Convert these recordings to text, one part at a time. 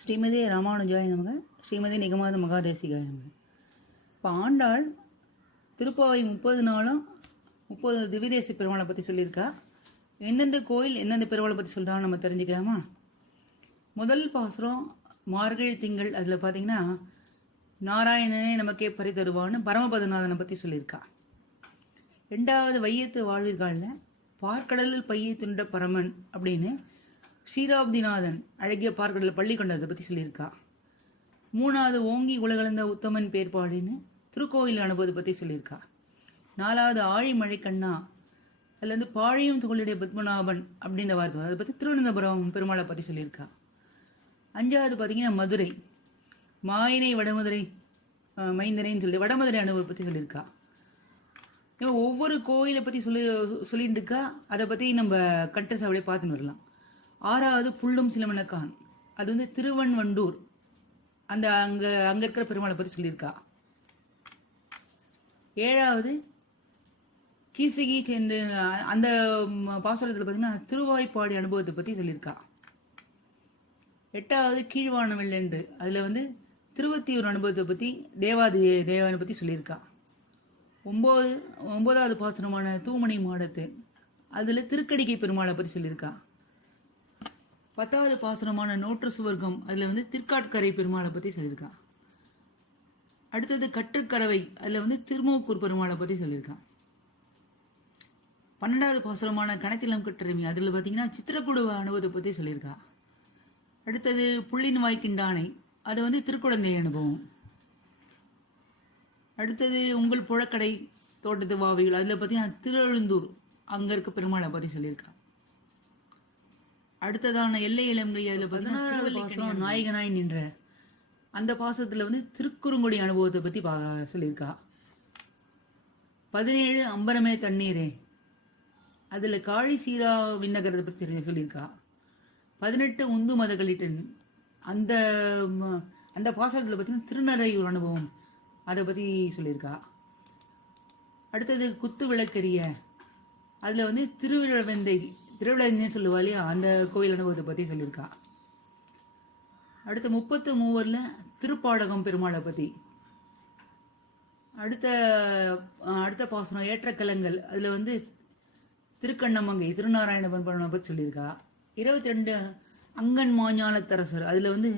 ஸ்ரீமதி ராமானுஜாய நமக, ஸ்ரீமதி நிகமாத மகாதேசிகாய நமக. இப்போ ஆண்டாள் திருப்பாவை 30 நாளும் 30 திவ்யதேச பெருமாளை பற்றி சொல்லியிருக்கா. எந்தெந்த கோயில் எந்தெந்த பெருமாளை பற்றி சொல்கிறான்னு நம்ம தெரிஞ்சுக்கலாமா? முதல் பாசுரம் மார்கழி திங்கள். அதில் பார்த்தீங்கன்னா நாராயணனே நமக்கே பறி தருவான்னு பரமபதநாதனை பற்றி சொல்லியிருக்கா. ரெண்டாவது வையத்து வாழ்விற்காலில் பார்க்கடலில் பையை துண்ட பரமன் அப்படின்னு ஸ்ரீராப்திநாதன் அழகிய பார்க்கடலில் பள்ளி கொண்டதை பற்றி சொல்லியிருக்கா. மூணாவது ஓங்கி உலகளந்த உத்தமன் பேர்பாடின்னு திருக்கோயில் அனுபவத்தை பற்றி சொல்லியிருக்கா. நாலாவது ஆழிமழை கண்ணா, அதில் வந்து பாழியும் துகளுடைய பத்மநாபன் அப்படின்ற வார்த்தை, அதை பற்றி திருவனந்தபுரம் பெருமாளை பற்றி சொல்லியிருக்கா. அஞ்சாவது பார்த்தீங்கன்னா மதுரை மாயினை வடமதுரை மைந்தனைன்னு சொல்லி வடமதுரை அனுபவத்தை பற்றி சொல்லியிருக்கா. ஒவ்வொரு கோயிலை பற்றி சொல்லிட்டு இருக்கா. அதை பற்றி நம்ம கண்டஸ் அப்படியே பார்த்துன்னு வரலாம். ஆறாவது புள்ளும் சிலமணக்கான், அது வந்து திருவன்வண்டூர், அங்கே இருக்கிற பெருமாளை பற்றி சொல்லியிருக்கா. ஏழாவது கீசகி சென்று அந்த பாசுரத்தில் பார்த்தீங்கன்னா திருவாய்ப்பாடி அனுபவத்தை பற்றி சொல்லியிருக்கா. எட்டாவது கீழ்வானவெல் என்று, அதில் வந்து திருவத்தியூர் அனுபவத்தை பற்றி தேவானை பற்றி சொல்லியிருக்கா. ஒன்பதாவது பாசுரமான தூமணி மாடத்து, அதில் திருக்கடிக்கை பெருமாளை பற்றி சொல்லியிருக்கா. 10வது பாசுரமான நோற்று சுவர்க்கம், அதில் வந்து திருக்காட்கரை பெருமாளை பற்றி சொல்லியிருக்கா. அடுத்தது கற்றுக்கரவை, அதில் வந்து திருமூக்கூர் பெருமாளை பற்றி சொல்லியிருக்கா. 12வது பாசுரமான கணத்திலம் கட்டுரிமை, அதில் பார்த்தீங்கன்னா சித்திரக்கூட அனுபவத்தை பற்றி சொல்லியிருக்கா. அடுத்தது புள்ளின் வாய்க்கின்றானை, அது வந்து திருக்குழந்தை அனுபவம். அடுத்தது உங்கள் புழக்கடை தோட்டத்து வாவிகள், அதில் பார்த்தீங்கன்னா திருவெழுந்தூர் அங்கே இருக்க பெருமாளை பற்றி சொல்லியிருக்கா. அடுத்ததான எல்லை இளங்கை, அதில் 16வது பாசனம் நாயகனாய் நின்ற அந்த பாசத்தில் வந்து திருக்குறுங்குடி அனுபவத்தை பற்றி சொல்லியிருக்கா. 17 அம்பரமே தண்ணீரே, அதில் காழி சீரா விண்ணகரத்தை பற்றி சொல்லியிருக்கா. 18 உந்து மதகளிட்டன், அந்த அந்த பாசத்தில் பார்த்தீங்கன்னா திருநறையூர் அனுபவம், அதை பற்றி சொல்லியிருக்கா. அடுத்தது குத்து விளக்கரிய, அதில் வந்து திருவிழந்தைன்னு சொல்லுவா இல்லையா, அந்த கோயில் அனுபவத்தை பற்றி சொல்லியிருக்கா. அடுத்த 33 திருப்பாடகம் பெருமாளை பற்றி. அடுத்த பாசனம் ஏற்றக்கலங்கள், அதில் வந்து திருக்கண்ணமங்கை திருநாராயண பெருமாளை பற்றி சொல்லியிருக்கா. 22 அங்கன் மாஞாலத்தரசர், அதில் வந்து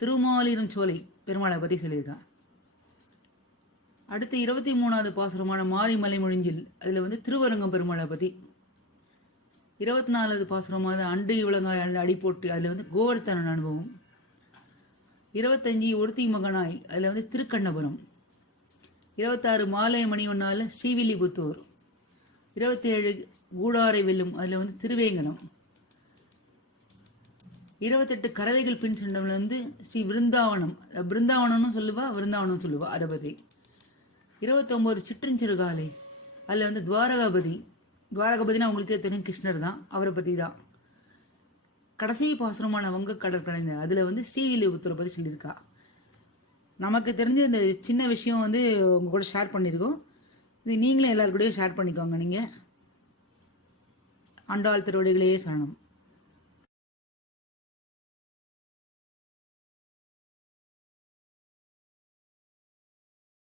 திருமாலிரும் சோலை பெருமாளை பற்றி சொல்லியிருக்கா. அடுத்து 23வது பாசுரமான மாரிமலை மொழிஞ்சில், அதில் வந்து திருவரங்கம் பெருமாளை பற்றி. 24வது பாசுரமான அண்டு இவ்வளங்காய் அடி போட்டு, அதில் வந்து கோவர்த்தனன் அனுபவம். 25 ஒருத்தி மகனாய், அதில் வந்து திருக்கண்ணபுரம். 26 மாலை மணி ஒன்றால் ஸ்ரீவில்லிபுத்தூர். 27 கூடாரை வெல்லும், அதில் வந்து திருவேங்கனம். 28 கறவைகள் பின் சென்றவங்க வந்து ஸ்ரீ பிருந்தாவனம்னு விருந்தாவனம் சொல்லுவா, அதை பற்றி. 29 சிற்றஞ்சிறுகாலை, அதில் வந்து துவாரகாபதினா அவங்களுக்கே தெரியும், கிருஷ்ணர் தான், அவரை பற்றி தான். கடைசி பாசுரமான வங்க கடற்கரைந்த, அதில் வந்து ஸ்ரீவில்லிபுத்தூரை பற்றி சொல்லியிருக்கா. நமக்கு தெரிஞ்ச இந்த சின்ன விஷயம் வந்து உங்கள் கூட ஷேர் பண்ணியிருக்கோம். இது நீங்களும் எல்லாருக்கூடயும் ஷேர் பண்ணிக்கோங்க. நீங்கள் ஆண்டாள் திருவடிகளே சரணம்.